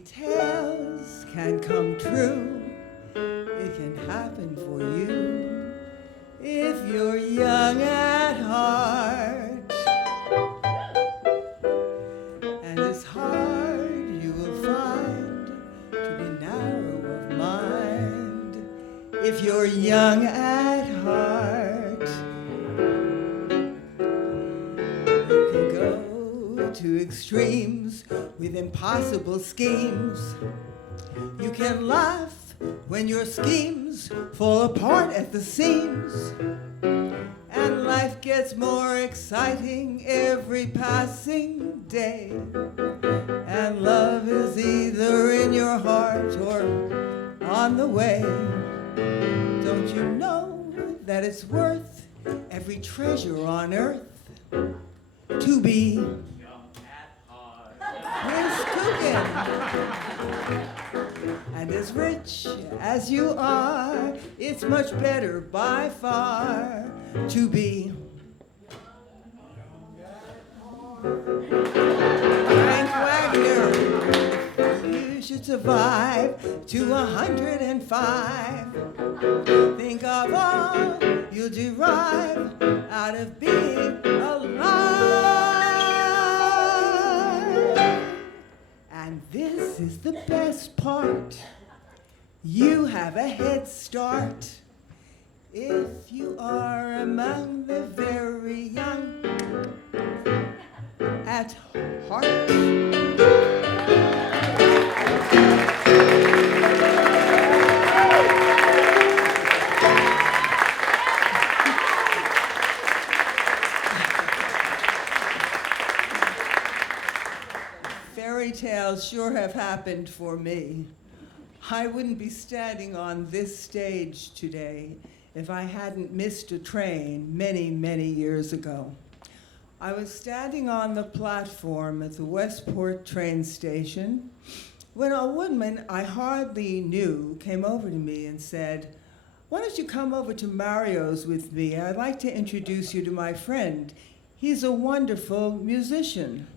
fairy tales can come true. It can happen for you if you're young at heart. And it's hard, you will find, to be narrow of mind if you're young at heart. You can go to extremes with impossible schemes. You can laugh when your schemes fall apart at the seams. And life gets more exciting every passing day. And love is either in your heart or on the way. Don't you know that it's worth every treasure on earth to be young at heart? And as rich as you are, it's much better by far to be Frank Wagner. You should survive to 105. Think of all you'll derive out of being alive. And this is the best part. You have a head start if you are among the very young at heart. Fairy tales sure have happened for me. I wouldn't be standing on this stage today if I hadn't missed a train many, many years ago. I was standing on the platform at the Westport train station when a woman I hardly knew came over to me and said, "Why don't you come over to Mario's with me? I'd like to introduce you to my friend. He's a wonderful musician."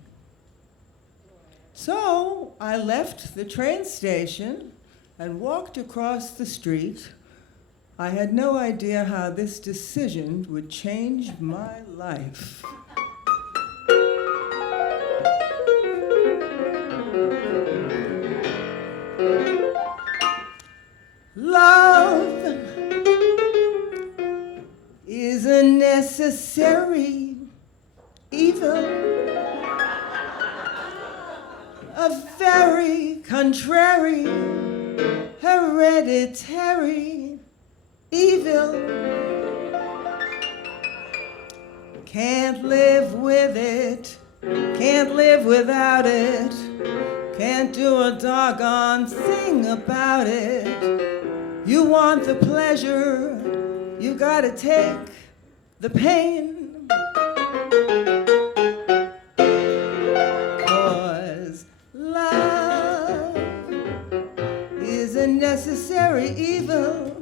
So I left the train station and walked across the street. I had no idea how this decision would change my life. Love is a necessary evil, a very contrary, hereditary evil. Can't live with it, can't live without it, can't do a doggone thing about it. You want the pleasure, you gotta take the pain. 'Cause love is a necessary evil,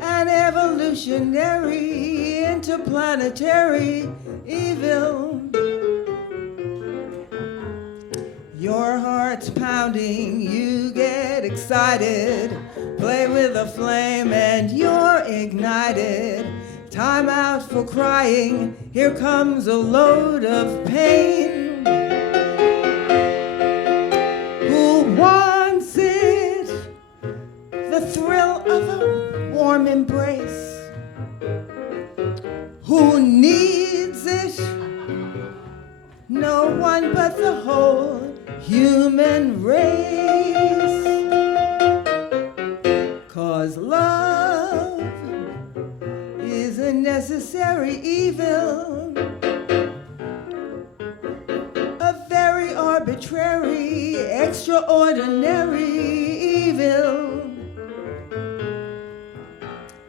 an evolutionary, interplanetary evil. Your heart's pounding, you get excited, play with a flame and you're ignited. Time out for crying, here comes a load of pain. Who wants it? The thrill of a warm embrace. Who needs it? No one but the whole human race. 'Cause love is a necessary evil, a very arbitrary, extraordinary evil.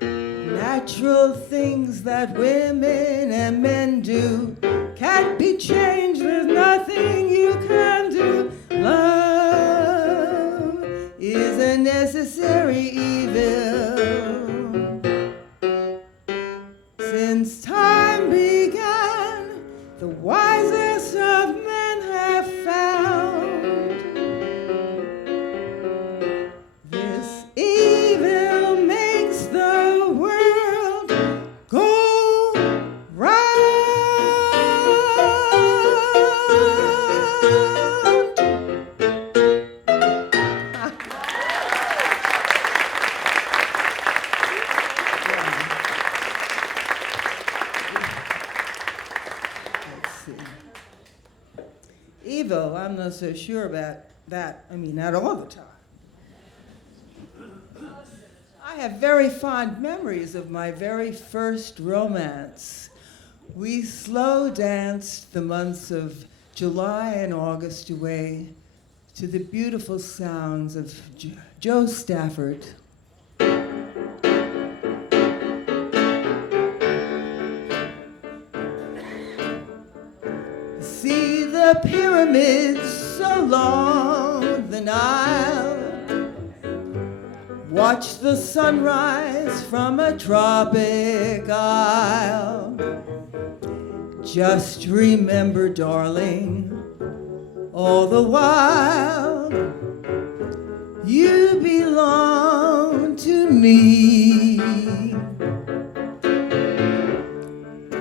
Natural things that women and men do can't be changed, there's nothing you can do. Love is a necessary evil. Since time began, the wisest of men have found Evil, I'm not so sure about that. I mean, not all the time. I have very fond memories of my very first romance. We slow danced the months of July and August away to the beautiful sounds of Joe Stafford. See the pyramids along the Nile. Watch the sunrise from a tropic isle. Just remember, darling, all the while, you belong to me.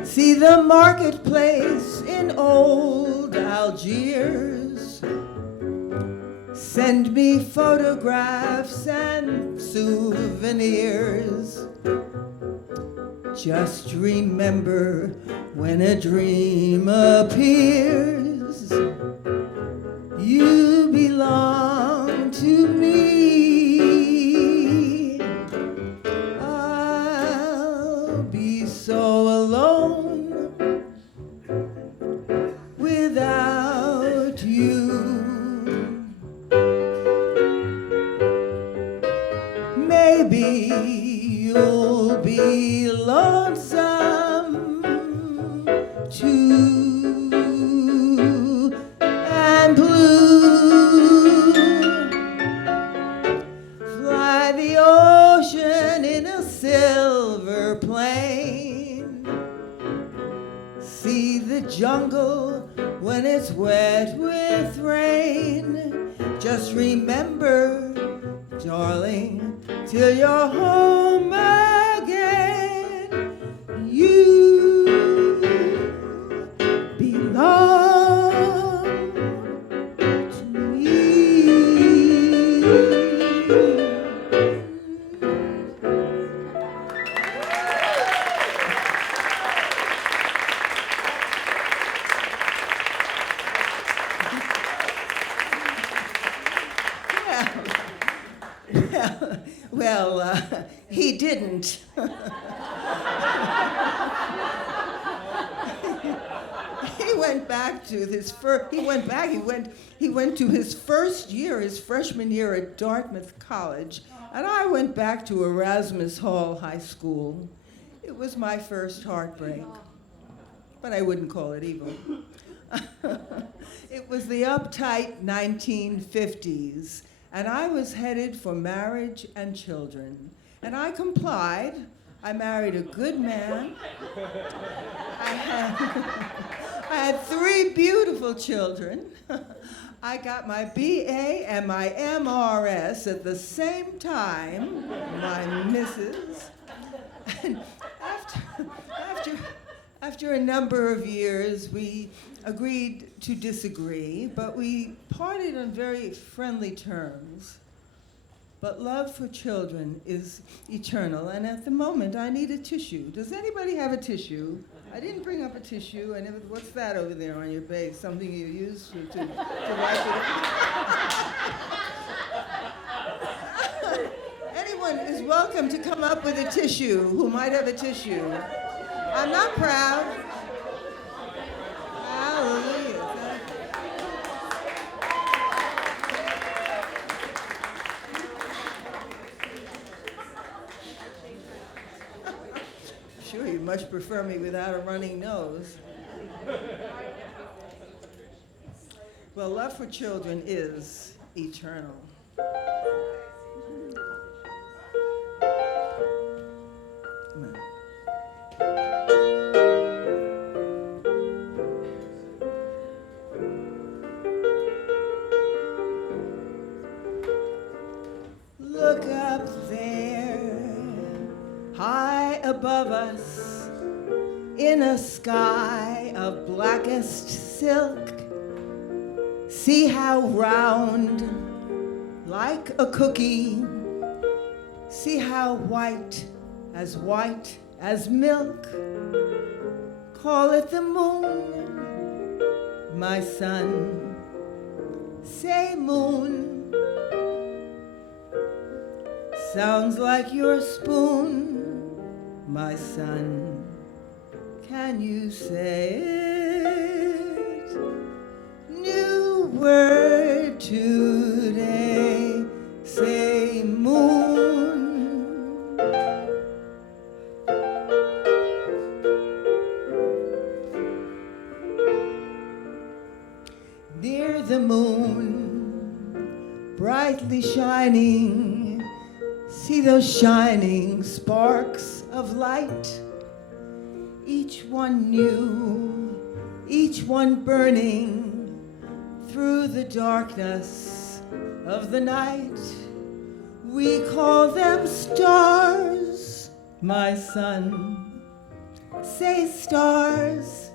See the marketplace in old Algiers. Send me photographs and souvenirs. Just remember, when a dream appears, you belong to me. I'll be so alone without you. Maybe you'll be lonesome too, and blue. Fly the ocean in a silver plane. See the jungle when it's wet with rain. Just remember, darling, till you're home again, you belong to me. Well, he didn't. He went back to his he went to his first year, his freshman year at Dartmouth College, and I went back to Erasmus Hall High School. It was my first heartbreak, but I wouldn't call it evil. It was the uptight 1950s. And I was headed for marriage and children. And I complied. I married a good man. I had 3 beautiful children. I got my BA and my MRS at the same time, my missus. And after a number of years, we agreed to disagree, but we parted on very friendly terms. But love for children is eternal, and at the moment, I need a tissue. Does anybody have a tissue? I didn't bring up a tissue, and what's that over there on your base? Something you use to wipe it? Anyone is welcome to come up with a tissue who might have a tissue. I'm not proud. Hallelujah. Sure, you much prefer me without a running nose. Well, love for children is eternal. Come on. Look up there, high above us, in a sky of blackest silk. See how round, like a cookie. See how white as milk. Call it the moon, my son. Say moon, sounds like your spoon, my son. Can you say it? New word today, say moon. Near the moon, brightly shining, see those shining sparks of light, each one new, each one burning through the darkness of the night. We call them stars, my son. Say stars.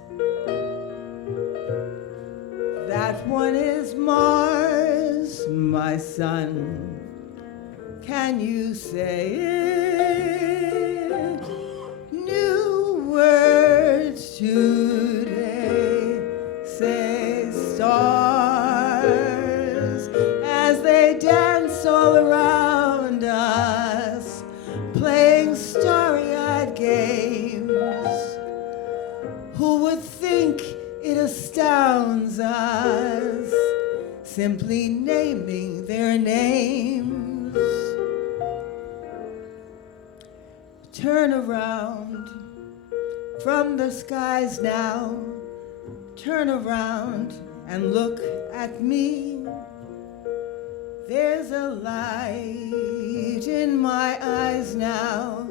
That one is Mars, my son. Can you say it? New words today, say stars, as they dance all around us, playing starry-eyed games. Who would think it astounds us, simply naming their names? Turn around from the skies now, turn around and look at me. There's a light in my eyes now,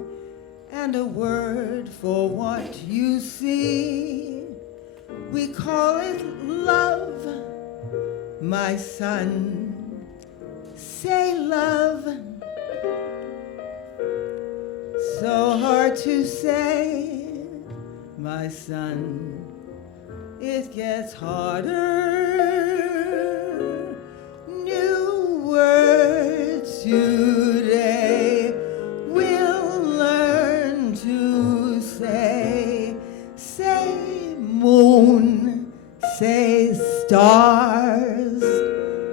and a word for what you see. We call it love, my son. Say love. So hard to say, my son. It gets harder. New words today we'll learn to say. Say moon, say stars,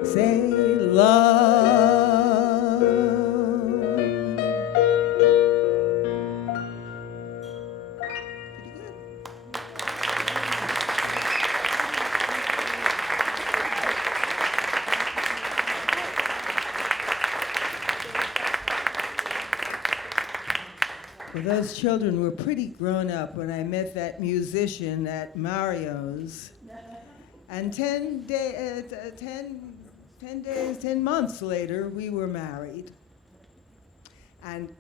say love. Well, those children were pretty grown up when I met that musician at Mario's. And 10 months later, we were married. And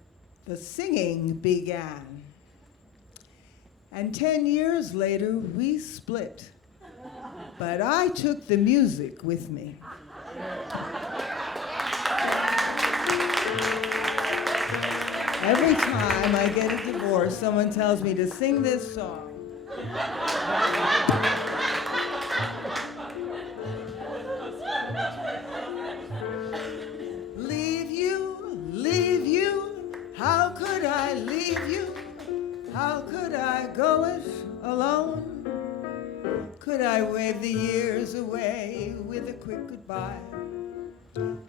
the singing began. And 10 years later, we split. But I took the music with me. Every time I get a divorce, someone tells me to sing this song. Leave you, how could I leave you? How could I go it alone? Could I wave the years away with a quick goodbye?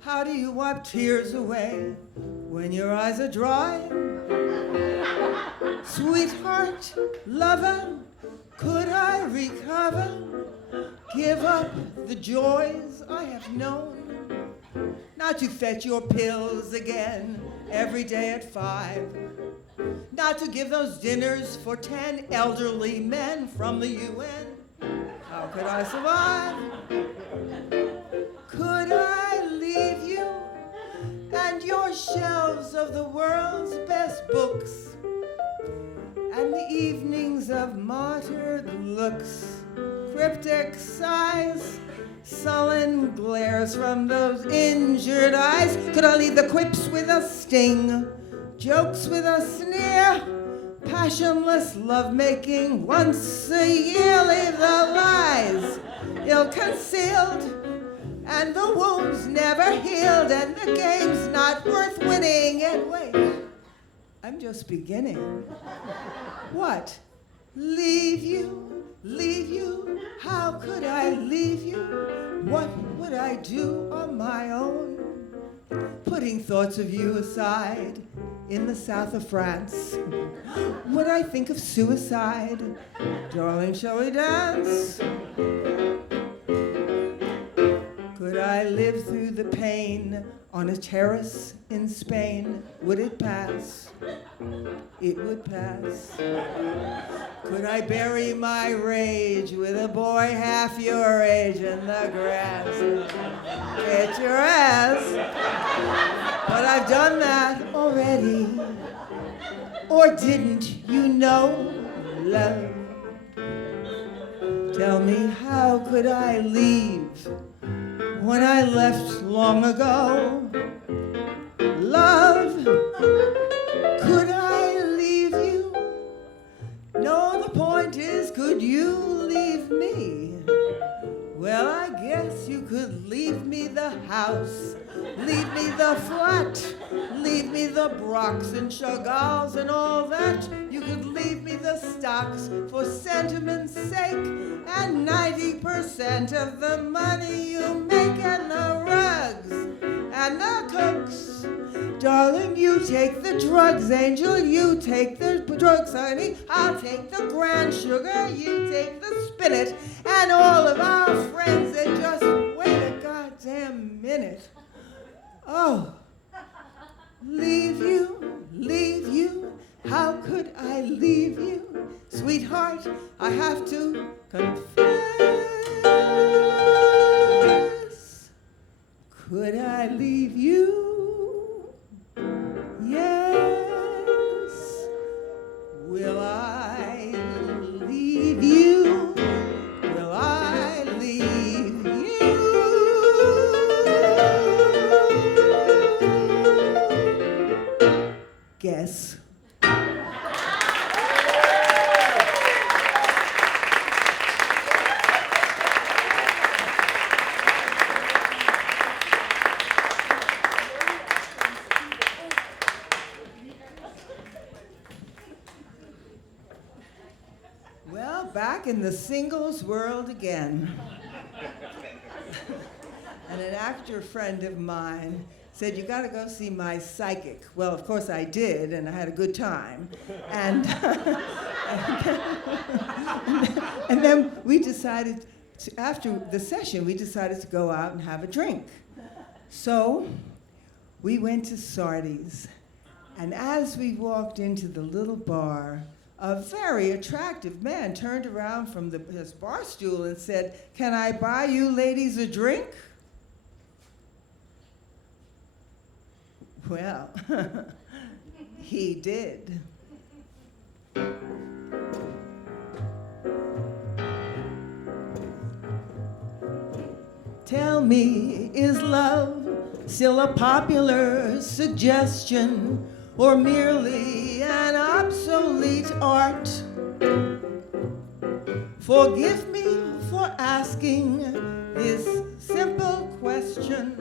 How do you wipe tears away when your eyes are dry? Sweetheart, lover, could I recover? Give up the joys I have known? Not to fetch your pills again every day at 5. Not to give those dinners for 10 elderly men from the UN. How could I survive? Could I leave you and your shelves of the world's best books and the evenings of martyred looks, cryptic sighs, sullen glares from those injured eyes? Could I leave the quips with a sting, jokes with a sneer, passionless lovemaking once a year? Leave the lies ill-concealed and the wounds never healed and the game's not worth winning. And wait, I'm just beginning. What? Leave you? How could I leave you? What would I do on my own, putting thoughts of you aside in the south of France? Would I think of suicide? Darling, shall we dance? Could I live through the pain on a terrace in Spain? Would it pass? It would pass. Could I bury my rage with a boy half your age in the grass? Get your ass. But I've done that already. Or didn't you know, love? Tell me, how could I leave when I left long ago? Love, could I leave you? No, the point is, could you leave me? Well, I guess you could leave me the house, leave me the flat, leave me the Brocs and Chagalls and all that. You could leave me the stocks for sentiment's sake, and 90% of the money you make, and the rugs and the cooks. Darling, you take the drugs, angel, you take the drugs, honey. I'll take the grand sugar, you take the spinach, and all of our friends, they just wait a goddamn minute. Oh, leave you, how could I leave you? Sweetheart, I have to confess. Could I leave you? Yes. Will I leave you? Will I leave you? Guess. Back in the singles world again. And an actor friend of mine said, you gotta go see my psychic. Well, of course I did, and I had a good time. And, and then we decided, after the session, we decided to go out and have a drink. So we went to Sardi's, and as we walked into the little bar, a very attractive man turned around from his bar stool and said, "Can I buy you ladies a drink?" Well, he did. Tell me, is love still a popular suggestion, or merely an obsolete art? Forgive me for asking this simple question.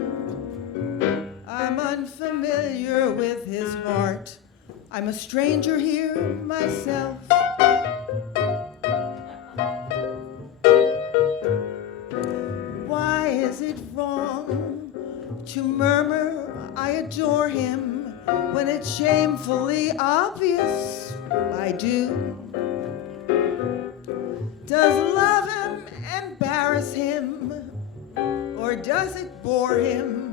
I'm unfamiliar with his heart. I'm a stranger here myself. Why is it wrong to murmur I adore him when it's shamefully obvious I do? Does love him embarrass him, or does it bore him?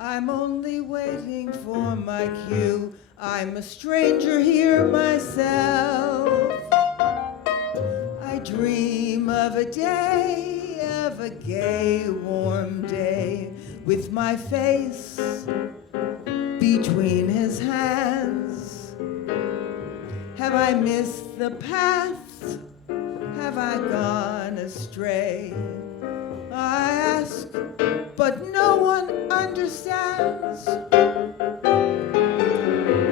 I'm only waiting for my cue. I'm a stranger here myself. I dream of a day, of a gay, warm day, with my face between his hands. Have I missed the path? Have I gone astray? I ask, but no one understands.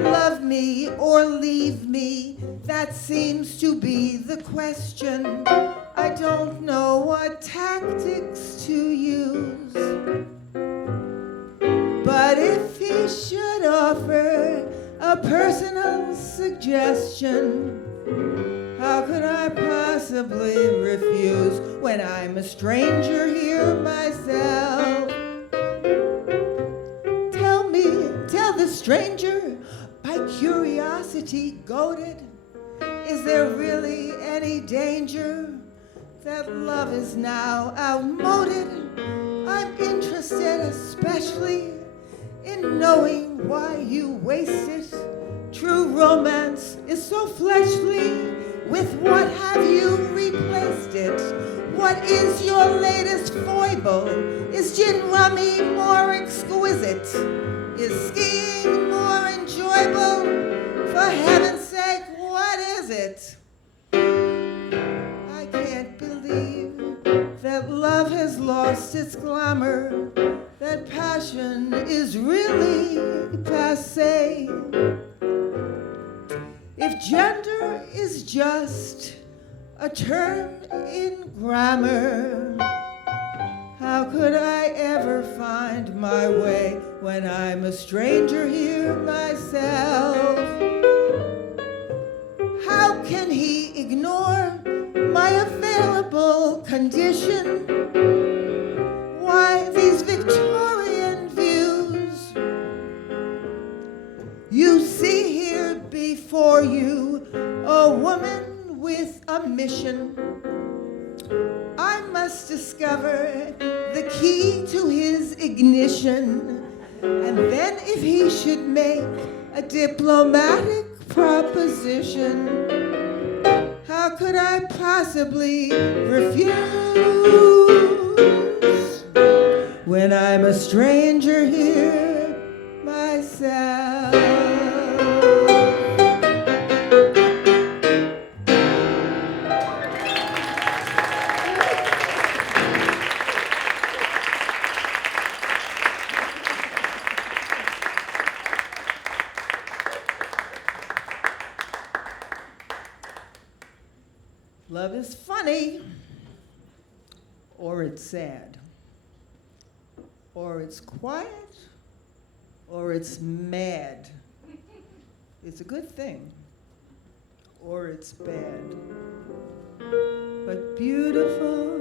Love me or leave me, that seems to be the question. I don't know what tactics to use. But if he should offer a personal suggestion, how could I possibly refuse when I'm a stranger here myself? curiosity goaded? Is there really any danger that love is now outmoded? I'm interested especially in knowing why you waste it. True romance is so fleshly. With what have you replaced it? What is your latest foible? Is gin rummy more exquisite? Is skiing more enjoyable? For heaven's sake, what is it? I can't believe that love has lost its glamour, that passion is really passé. If gender is just a term in grammar, how could I ever find my way when I'm a stranger here myself? How can he ignore my available condition? Why these Victorian views? You see here before you a woman with a mission. I must discover the key to his ignition, and then if he should make a diplomatic proposition, how could I possibly refuse when I'm a stranger here myself? Love is funny, or it's sad, or it's quiet, or it's mad. It's a good thing, or it's bad, but beautiful.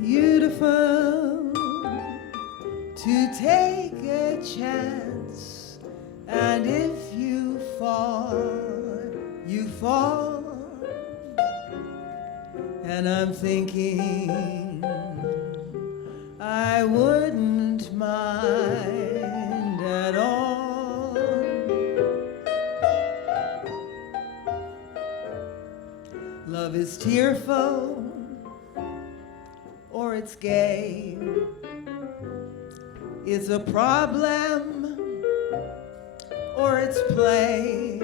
Beautiful to take a chance, and if you fall, you fall. And I'm thinking I wouldn't mind at all. Love is tearful, or it's gay. It's a problem, or it's play.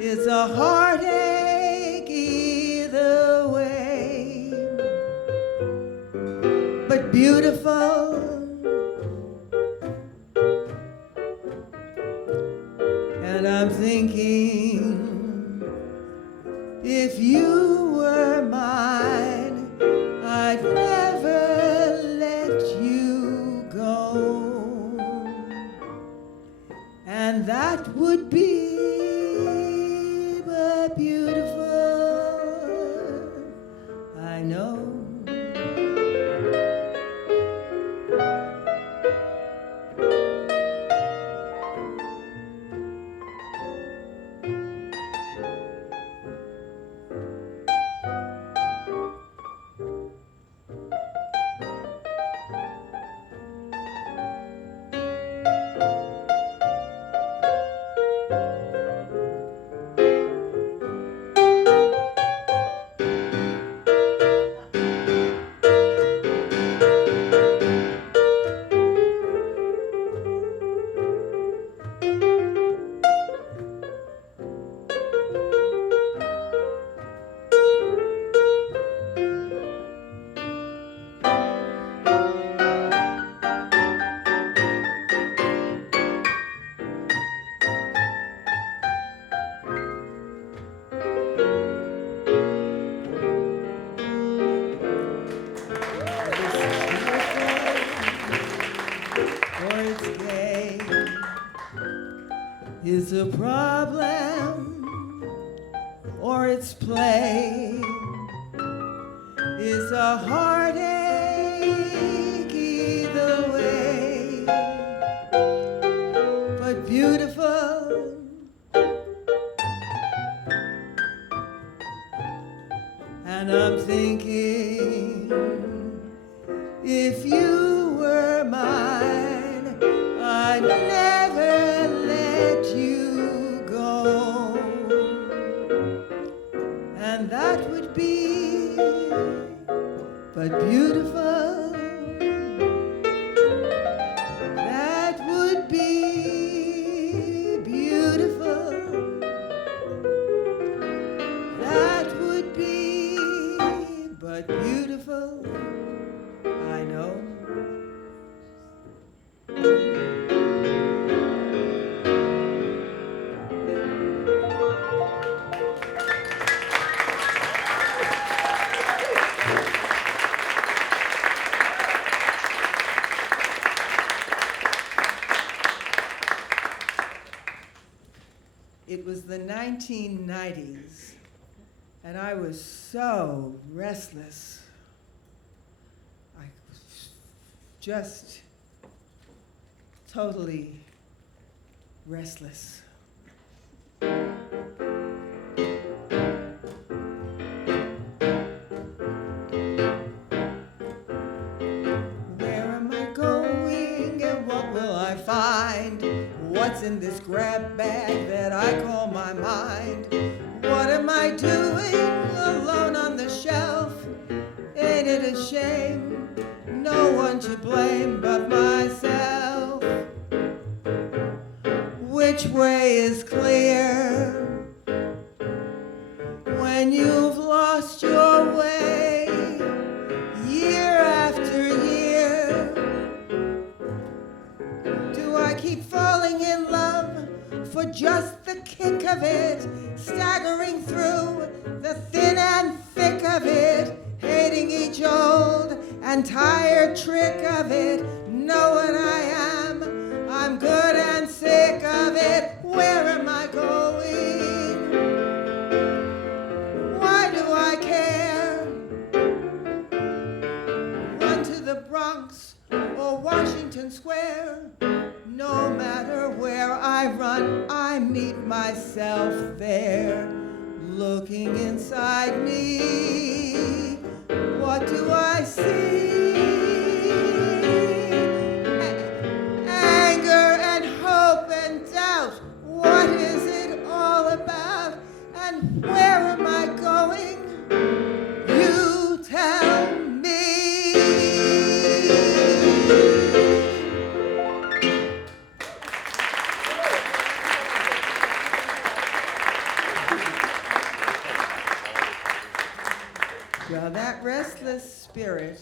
It's a heartache either way, but beautiful. And I'm thinking, if you were mine, I'd never let you go. And that would be but beautiful, I know. It's a problem, or it's play. It's a heartache either way. And I'm thinking, if you were mine, I'd never let you go. And that would be but beautiful. That would be beautiful. That would be but beautiful, I know. It was the 1990s, and I was so restless. I was just totally restless. Where am I going and what will I find? What's in this grab bag that I call my mind? What am I doing alone on the shelf? Ain't it a shame? No one to blame but myself. Which way is clear when you've lost your way year after year? Do I keep falling in love for just the kick of it, staggering through the thin and thick of it, hating each old and tired trick of it, know what I am, I'm good and sick of it. Where am I going? Why do I care? Run to the Bronx or Washington Square. No matter where I run, I meet myself there. Looking inside me, what do I see? Anger and hope and doubt. What is it all about? And where am I going? You tell me. Well, that restless spirit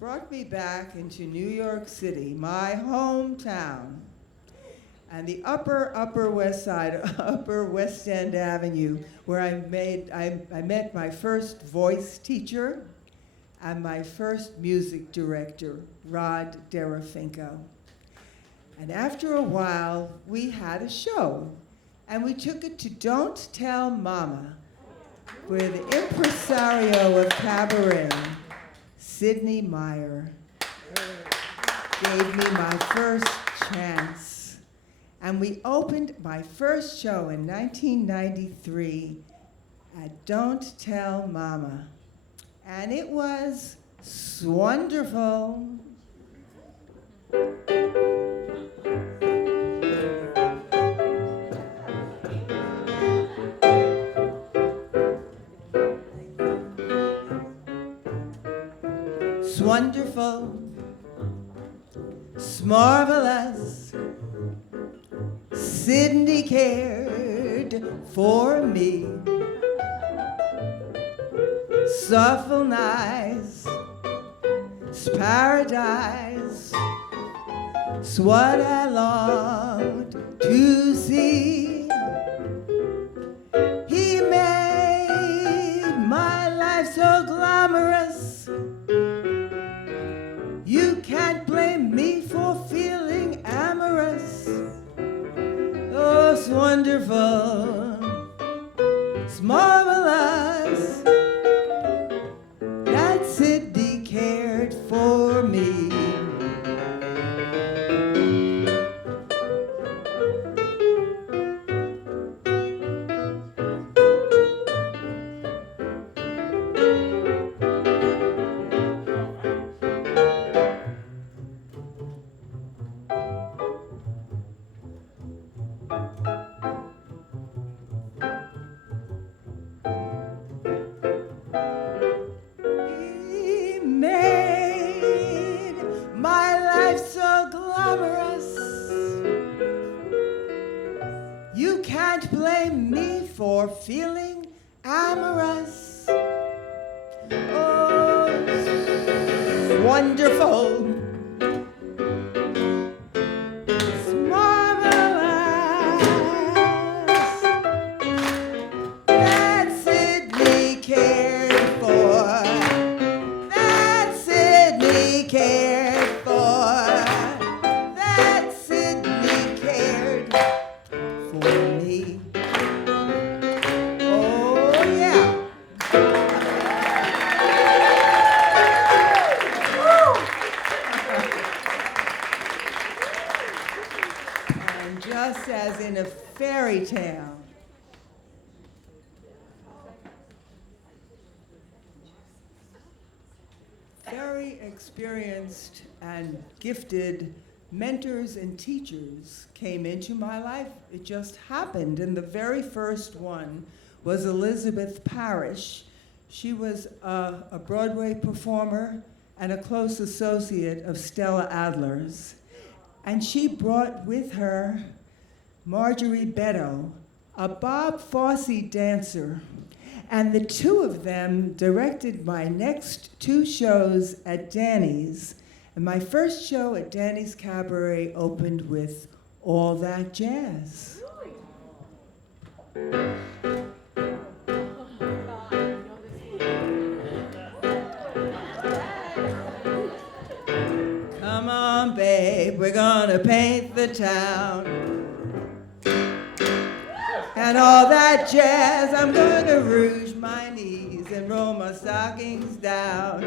brought me back into New York City, my hometown, and the upper West Side, upper West End Avenue, where I met my first voice teacher and my first music director, Rod Derafinko. And after a while, we had a show, and we took it to Don't Tell Mama, where the impresario of cabaret, Sidney Meyer, gave me my first chance. And we opened my first show in 1993 at Don't Tell Mama. And it was wonderful. Wonderful, marvelous. Sidney cared for me. Awful nice, paradise. 's what I longed to see. He made my life so glamorous. You can't blame me for feeling amorous. Oh, it's wonderful, it's marvelous that Sidney cared for me. feeling amorous. Oh, wonderful. It's marvelous that Sydney cared for. That Sydney cared for. That Sydney cared for me. Oh, yeah. And just as in a fairy tale, very experienced and gifted mentors and teachers came into my life. It just happened, and the very first one was Elizabeth Parrish. She was a Broadway performer and a close associate of Stella Adler's. And she brought with her Marjorie Beto, a Bob Fosse dancer. And the two of them directed my next two shows at Danny's. And my first show at Danny's Cabaret opened with All That Jazz. Come on, babe, we're gonna paint the town. And all that jazz, I'm gonna rouge my knees and roll my stockings down.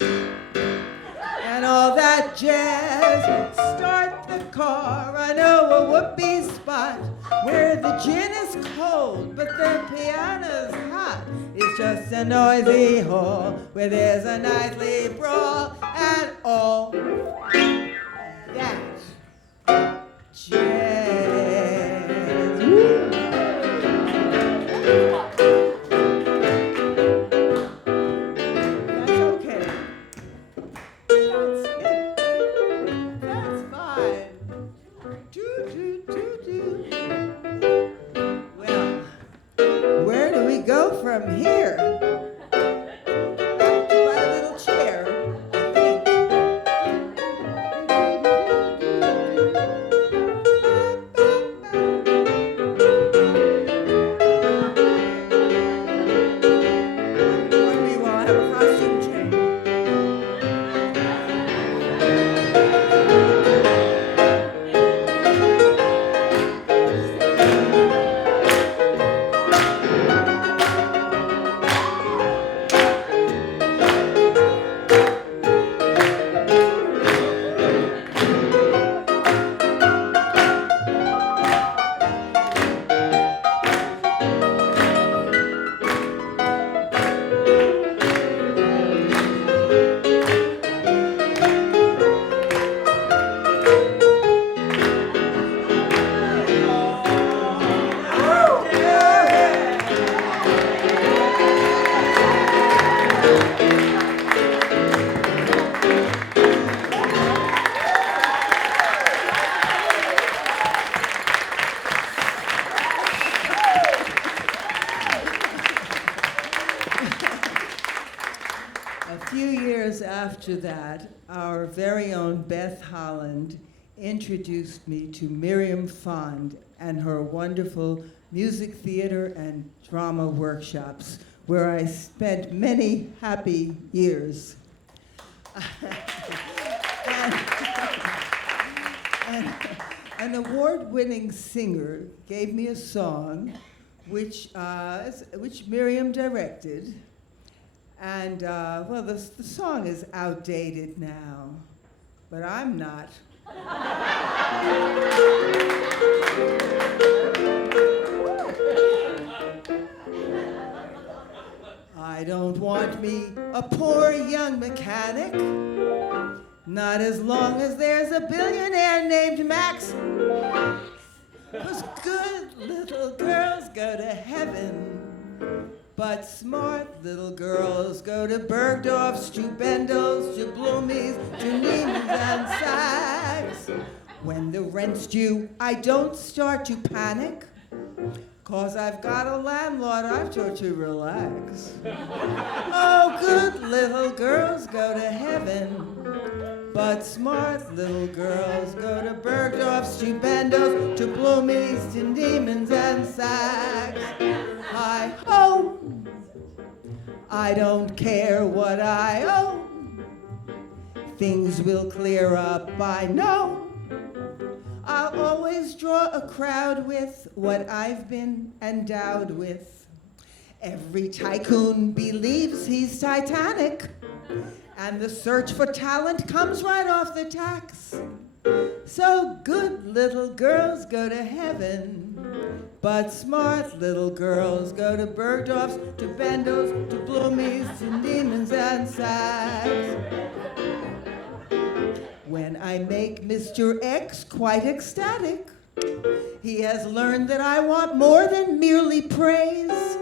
And all that jazz, start the car. I know a whoopee spot where the gin is cold, but the piano's hot. It's just a noisy hall where there's a nightly brawl and all that jazz. Woo. That's okay. That's it. That's fine. Do, do, do, do. Well, where do we go from here? Back to my little chair, I think. Join me while I have a costume change. A few years after that, our very own Beth Holland introduced me to Miriam Fond and her wonderful music theater and drama workshops, where I spent many happy years. and an award-winning singer gave me a song which Miriam directed. And, well, the song is outdated now, but I'm not. I don't want me a poor young mechanic, not as long as there's a billionaire named Max. 'Cause good little girls go to heaven, but smart little girls go to Bergdorf's, to Bendel's, to Bloomies, to Neiman's and Saks. When the rent's due, I don't start to panic. 'cause I've got a landlord I've taught to relax. Oh, good little girls go to heaven, but smart little girls go to Bergdorf's, to Bendel's, to Bloomies, to Neiman's and Saks. Hi-ho, I don't care what I own. Things will clear up, I know. I'll always draw a crowd with what I've been endowed with. Every tycoon believes he's Titanic, and the search for talent comes right off the tax. So good little girls go to heaven, but smart little girls go to Bergdorf's, to Bendel's, to Bloomies, to Neiman's and Saks. When I make Mr. X quite ecstatic, he has learned that I want more than merely praise.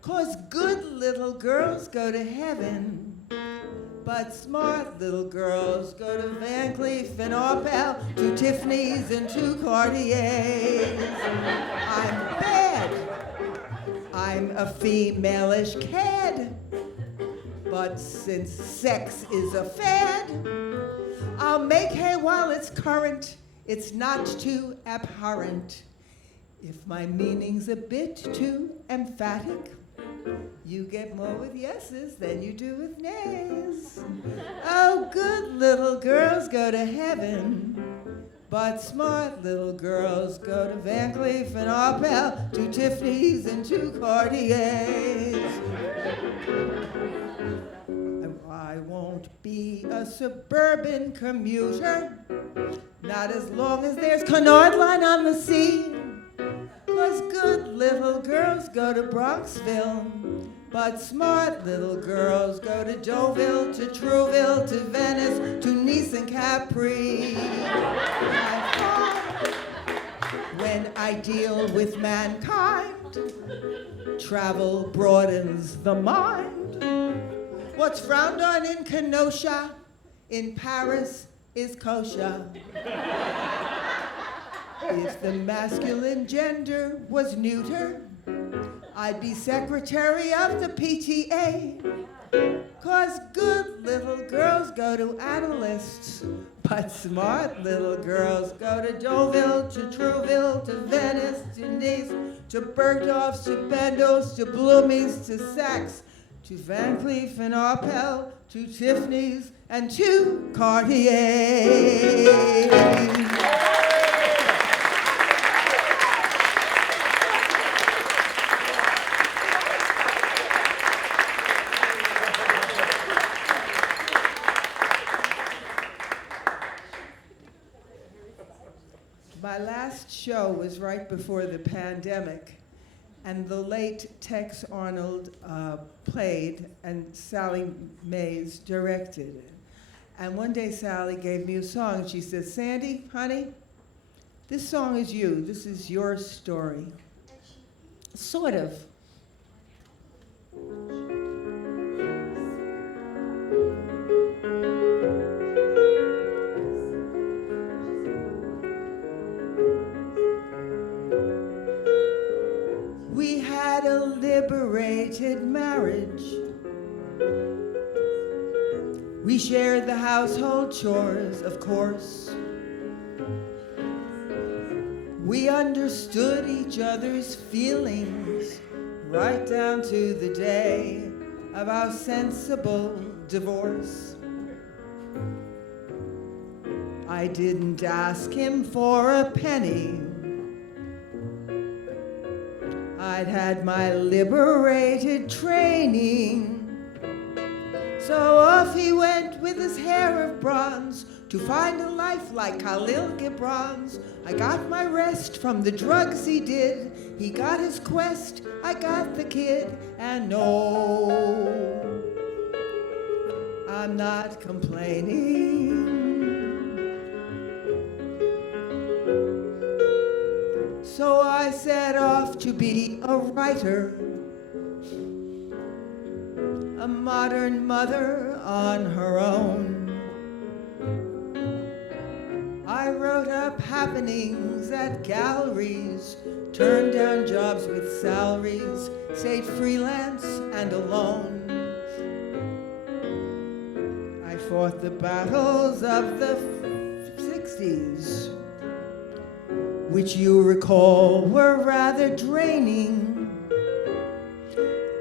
'Cause good little girls go to heaven, but smart little girls go to Van Cleef and Arpels, to Tiffany's and to Cartier's. I'm bad. I'm a female-ish cad. But since sex is a fad, I'll make hay while it's current. It's not too abhorrent. If my meaning's a bit too emphatic, you get more with yeses than you do with nays. Oh, good little girls go to heaven, but smart little girls go to Van Cleef and Arpels, to Tiffany's and to Cartier's. I won't be a suburban commuter, not as long as there's Canard Line on the sea. 'Cause good little girls go to Bronxville, but smart little girls go to Deauville, to Trouville, to Venice, to Nice and Capri. When I deal with mankind, travel broadens the mind. What's frowned on in Kenosha, in Paris is kosher. If the masculine gender was neuter, I'd be secretary of the PTA. 'Cause good little girls go to analysts, but smart little girls go to Deauville, to Trouville, to Venice, to Nice, to Bergdorf's, to Bendel's, to Bloomies, to Saks, to Van Cleef and Arpels, to Tiffany's, and to Cartier. My last show was right before the pandemic, and the late Tex Arnold played, and Sally Mays directed it. And one day Sally gave me a song, and she said, "Sandy, honey, this song is you. This is your story." Sort of. We had a liberated marriage. We shared the household chores, of course. We understood each other's feelings right down to the day of our sensible divorce. I didn't ask him for a penny. I'd had my liberated training. So off he went with his hair of bronze to find a life like Khalil Gibran's. I got my rest from the drugs he did. He got his quest, I got the kid. And no, I'm not complaining. So I set off to be a writer, a modern mother on her own. I wrote up happenings at galleries turned down jobs with salaries, stayed freelance and alone. I fought the battles of the 60s, which you recall were rather draining.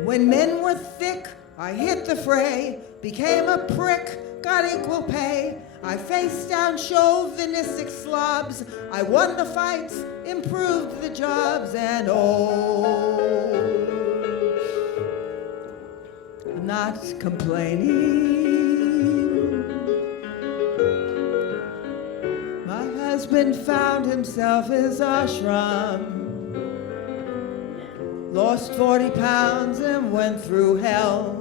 When men were thick, I hit the fray, became a prick, got equal pay. I faced down chauvinistic slobs, I won the fights, improved the jobs, and I'm not complaining. My husband found himself his ashram, lost 40 pounds and went through hell.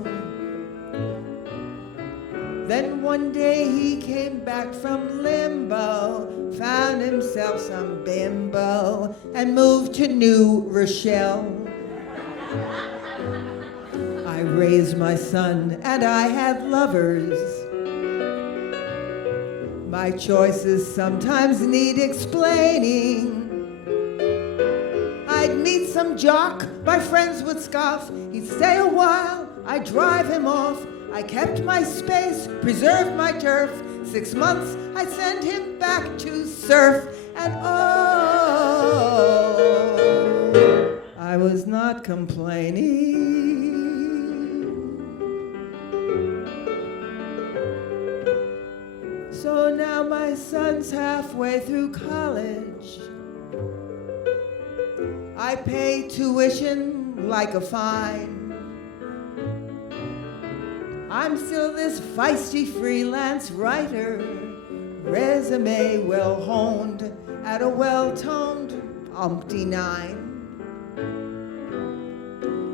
Then one day he came back from limbo, found himself some bimbo, and moved to New Rochelle. I raised my son and I had lovers. My choices sometimes need explaining. I'd meet some jock, my friends would scoff. He'd stay a while, I'd drive him off. I kept my space, preserved my turf. 6 months, I'd send him back to surf. And oh, I was not complaining. So now my son's halfway through college. I pay tuition like a fine. I'm still this feisty freelance writer, resume well honed at a well-toned umpty-9.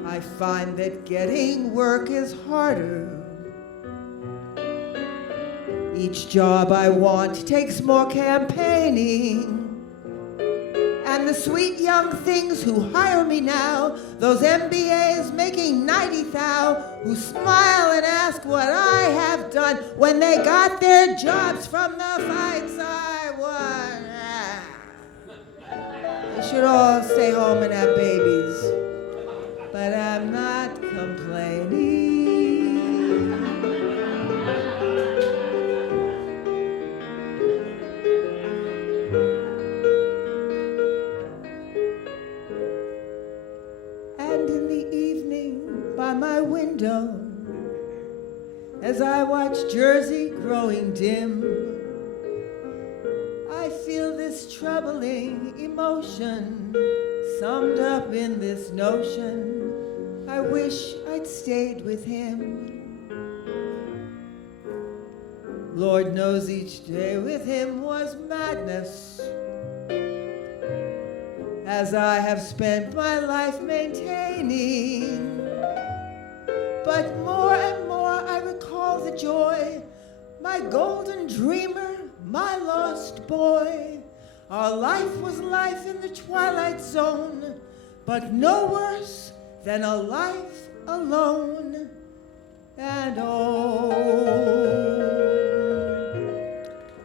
I find that getting work is harder. Each job I want takes more campaigning. And the sweet young things who hire me now, those MBAs making 90,000, who smile and ask what I have done when they got their jobs from the fights I won. They should all stay home and have babies. But I'm not complaining. By my window, as I watch Jersey growing dim, I feel this troubling emotion summed up in this notion: I wish I'd stayed with him. Lord knows each day with him was madness, as I have spent my life maintaining. But more and more I recall the joy, my golden dreamer, my lost boy. Our life was life in the twilight zone, but no worse than a life alone. And oh,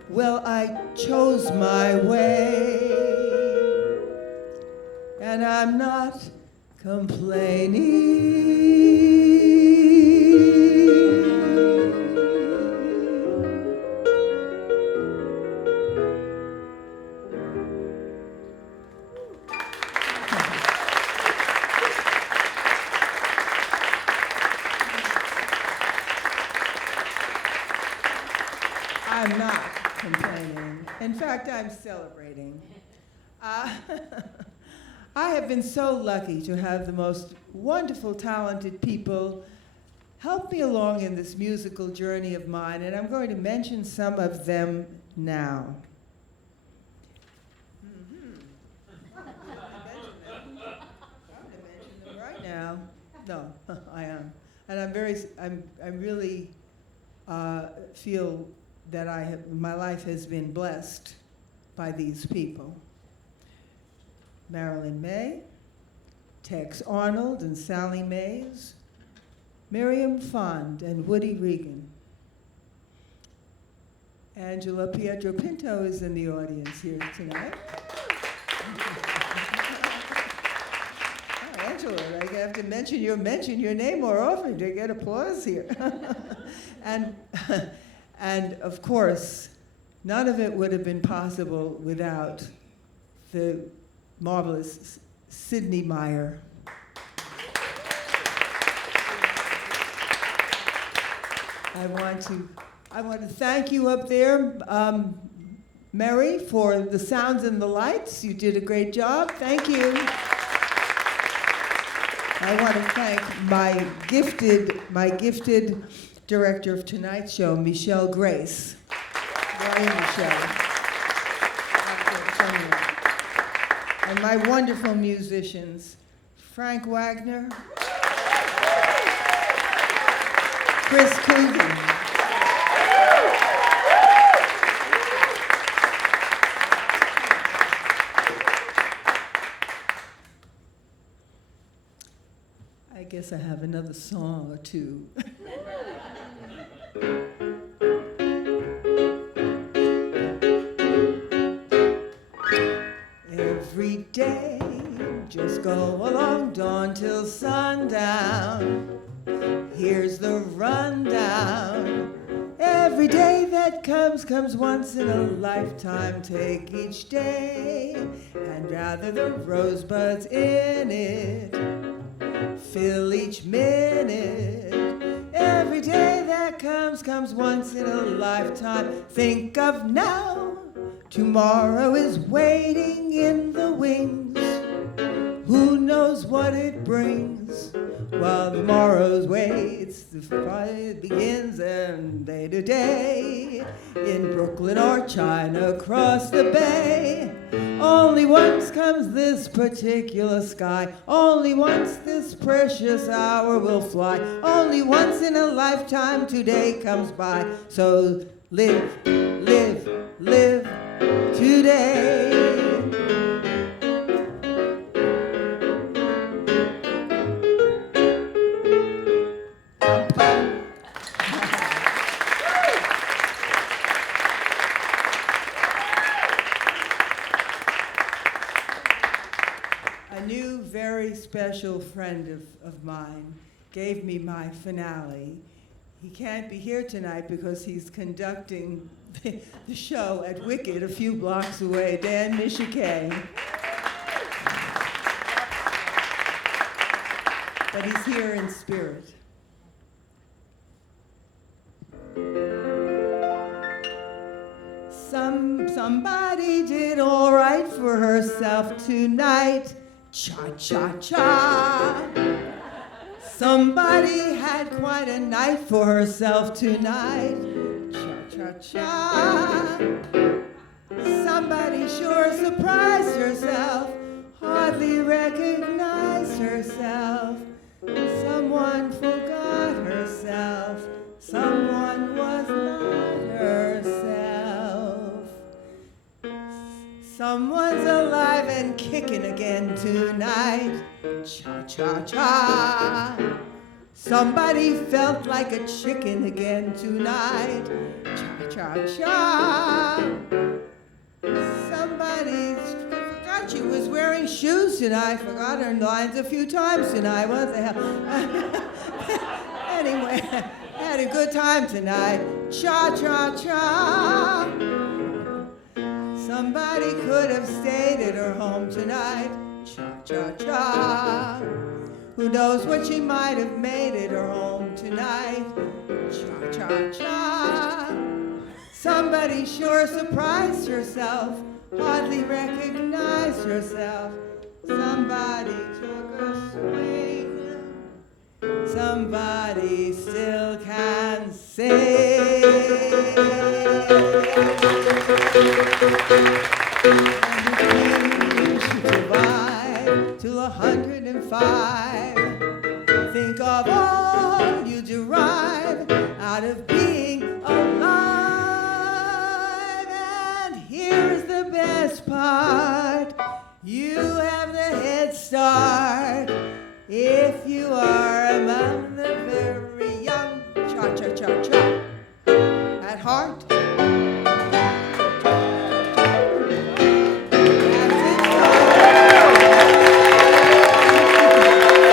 well, I chose my way, and I'm not complaining. I'm not complaining. In fact, I'm celebrating. I have been so lucky to have the most wonderful, talented people help me along in this musical journey of mine, and I'm going to mention some of them now. I'm going to mention them right now. No, I am. And I'm really feel that my life has been blessed by these people. Marilyn May, Tex Arnold and Sally Mays, Miriam Fond and Woody Regan. Angela Pietro Pinto is in the audience here tonight. it. I have to mention your name more often to get applause here. and of course, none of it would have been possible without the marvelous Sidney Meyer. I want to thank you up there, Mary, for the sounds and the lights. You did a great job. Thank you. I want to thank my gifted director of tonight's show, Michelle Grace. Where are you, Michelle? And my wonderful musicians, Frank Wagner, Chris Coogan, I guess I have another song or two. Every day, just go along dawn till sundown. Here's the rundown. Every day that comes once in a lifetime. Take each day and gather the rosebuds in it. Fill each minute. Every day that comes once in a lifetime. Think of now. Tomorrow is waiting in the wings. Who knows what it brings? While tomorrow's waits, the fight begins, and day to day, in Brooklyn or China, across the bay. Only once comes this particular sky. Only once this precious hour will fly. Only once in a lifetime today comes by. So live, live, live today. A new, very special friend of mine gave me my finale. He can't be here tonight because he's conducting the show at Wicked a few blocks away, Dan Michiquet. But he's here in spirit. Somebody did all right for herself tonight. Cha-cha-cha. Somebody had quite a night for herself tonight. Cha-cha-cha. Somebody sure surprised herself, hardly recognized herself. Someone forgot herself. Someone was not herself. Someone's alive and kicking again tonight. Cha-cha-cha. Somebody felt like a chicken again tonight. Cha-cha-cha. Somebody forgot she was wearing shoes tonight. Forgot her lines a few times tonight. What the hell? Anyway, had a good time tonight. Cha-cha-cha. Somebody could have stayed at her home tonight. Cha-cha-cha. Who knows what she might have made at her home tonight. Cha-cha-cha. Somebody sure surprised herself, hardly recognized herself. Somebody took a swing. Somebody still can sing. And she survived till 105. Think of all you derive out of being alive. And here's the best part. You have the head start. If you are among the very young, cha-cha-cha-cha, at heart. That's it.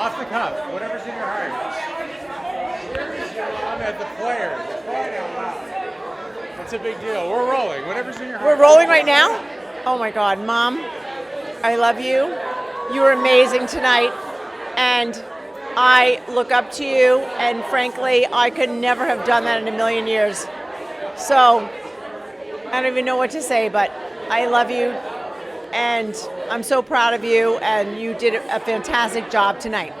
Off the cuff, whatever's in your heart. Where is your mom at the Players? Crying out loud. It's a big deal. We're rolling. Whatever's in your heart. We're rolling right now? Oh my God, Mom, I love you. You were amazing tonight, and I look up to you, and frankly, I could never have done that in a million years. So, I don't even know what to say, but I love you, and I'm so proud of you, and you did a fantastic job tonight.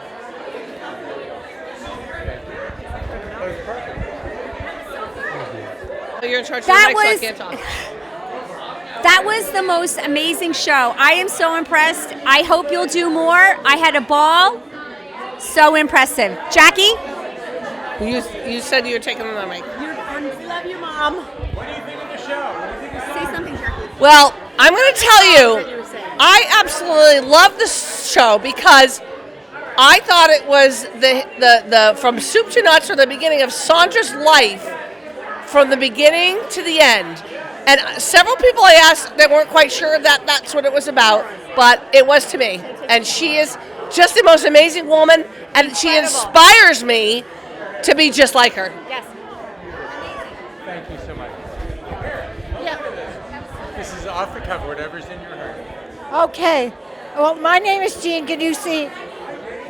You're in charge of the mic, so I can't talk. That was the most amazing show. I am so impressed. I hope you'll do more. I had a ball. So impressive. Jackie? You said you were taking the mic. I love you, Mom. What do you think of the show? Say something, Jackie. Well, I'm going to tell you, I absolutely love this show because I thought it was the from soup to nuts, or the beginning of Sandra's life, from the beginning to the end. And several people I asked, they weren't quite sure that that's what it was about, but it was to me. And she is just the most amazing woman, and she inspires me to be just like her. Yes. Thank you so much. This is off the cuff, whatever's in your heart. Okay. Well, my name is Jean Ganussi,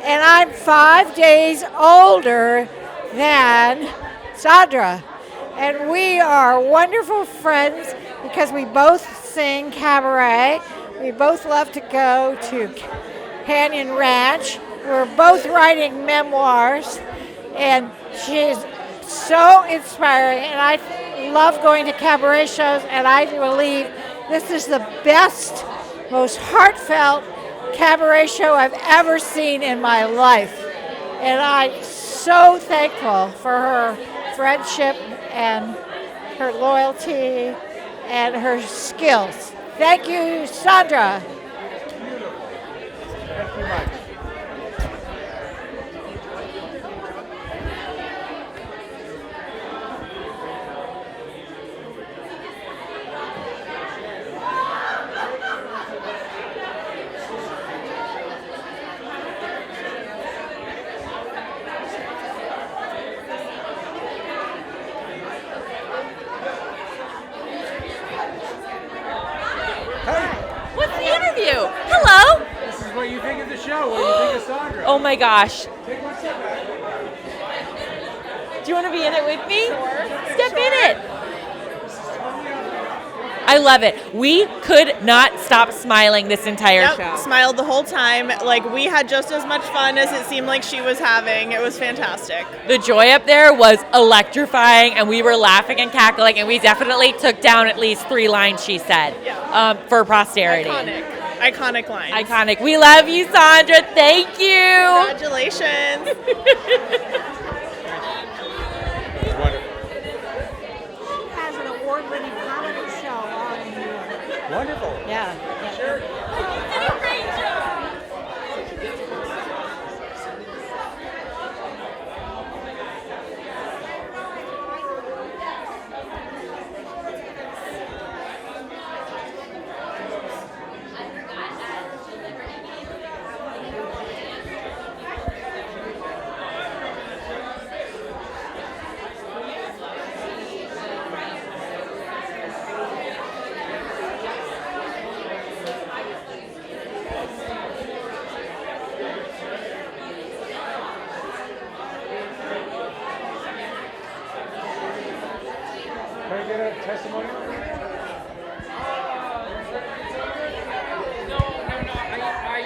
and I'm 5 days older than Sandra. And we are wonderful friends because we both sing cabaret. We both love to go to Canyon Ranch. We're both writing memoirs, and she's so inspiring. And I love going to cabaret shows, and I believe this is the best, most heartfelt cabaret show I've ever seen in my life. And I'm so thankful for her friendship and her loyalty and her skills. Thank you, Sandra. Thank you much. What's the interview? Hello? This is what you think of the show. What do you think of Sandra? Oh my gosh. Take one step back. Do you want to be in it with me? Step in it. I love it. We could not stop smiling this entire show. Smiled the whole time. Like, we had just as much fun as it seemed like she was having. It was fantastic. The joy up there was electrifying, and we were laughing and cackling, and we definitely took down at least 3 lines she said for posterity. Iconic lines. Iconic. We love you, Sandra. Thank you. Congratulations. Wonderful. Has an award-winning comedy show on here. Wonderful. Yeah. Sure. Can I get a testimony? No, I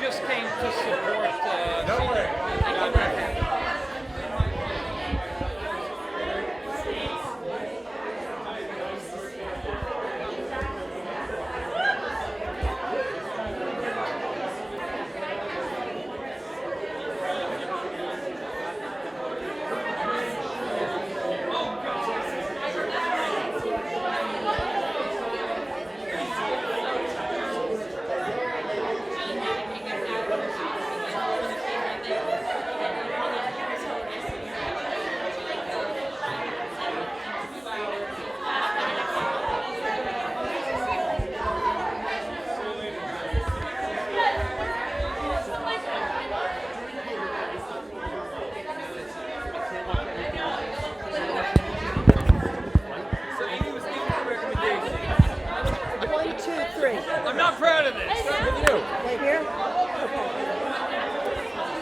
just came to support. No way.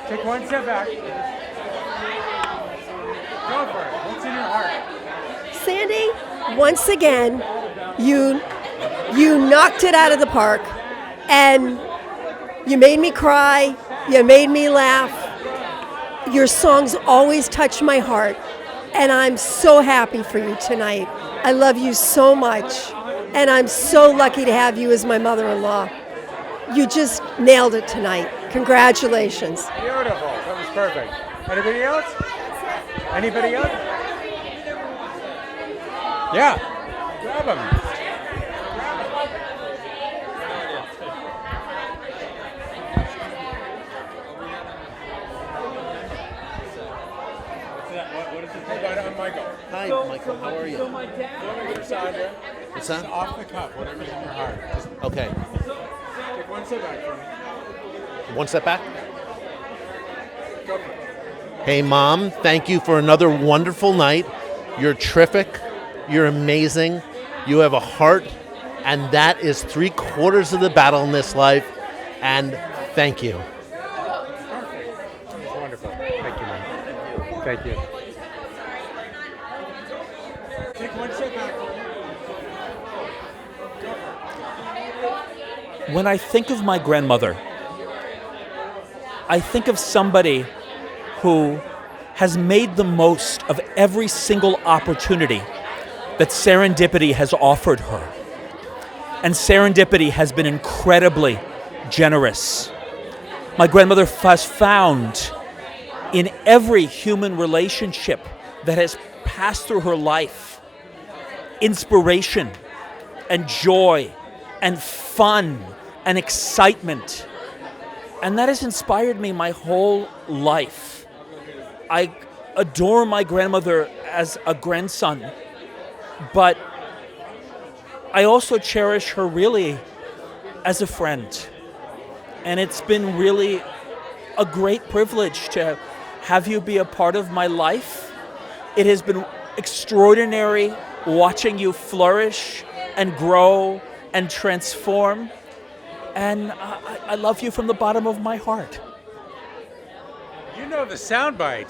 Take one step back. Go for it. What's in your heart? Sandy, once again, you knocked it out of the park, and you made me cry, you made me laugh. Your songs always touch my heart, and I'm so happy for you tonight. I love you so much, and I'm so lucky to have you as my mother-in-law. You just nailed it tonight. Congratulations. Beautiful. That was perfect. Anybody else? Anybody else? Yeah. Grab him. What is it? I'm Michael. Hi, Michael. How are you? Sandra. What's that? Just off the cuff, whatever's in your heart. Just Okay. take one step back from me. One step back. Go for it. Hey, Mom, thank you for another wonderful night. You're terrific. You're amazing. You have a heart, and that is 3/4 of the battle in this life. And thank you. It's wonderful. Thank you, man. Thank you. Take one step back from me. When I think of my grandmother, I think of somebody who has made the most of every single opportunity that serendipity has offered her. And serendipity has been incredibly generous. My grandmother has found in every human relationship that has passed through her life inspiration and joy and fun and excitement. And that has inspired me my whole life. I adore my grandmother as a grandson, but I also cherish her really as a friend. And it's been really a great privilege to have you be a part of my life. It has been extraordinary watching you flourish and grow and transform. And I love you from the bottom of my heart. You know the soundbite.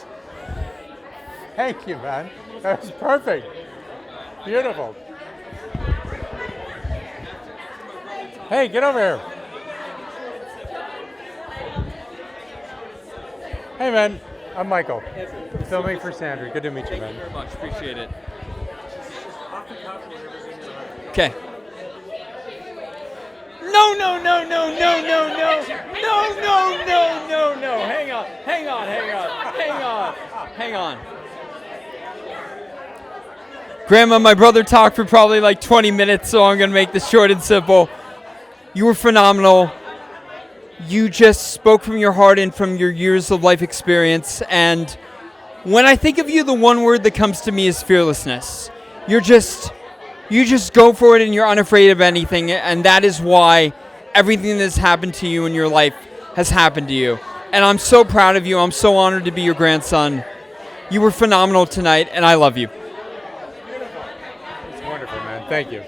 Thank you, man. That was perfect. Beautiful. Hey, get over here. Hey, man. I'm Michael. Filming for Sandra. Good to meet you, man. Thank you very much. Appreciate it. Okay. No. Hang on. Grandma, my brother talked for probably like 20 minutes, so I'm going to make this short and simple. You were phenomenal. You just spoke from your heart and from your years of life experience. And when I think of you, the one word that comes to me is fearlessness. You just go for it and you're unafraid of anything. And that is why everything that's happened to you in your life has happened to you. And I'm so proud of you. I'm so honored to be your grandson. You were phenomenal tonight, and I love you. It's wonderful, man. Thank you.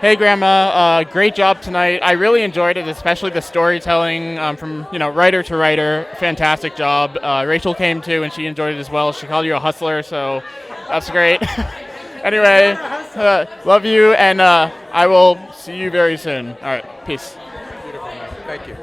Hey, Grandma. Great job tonight. I really enjoyed it, especially the storytelling from writer to writer. Fantastic job. Rachel came too, and she enjoyed it as well. She called you a hustler, so that's great. Anyway, love you, and I will see you very soon. All right, peace. Beautiful, man. Thank you.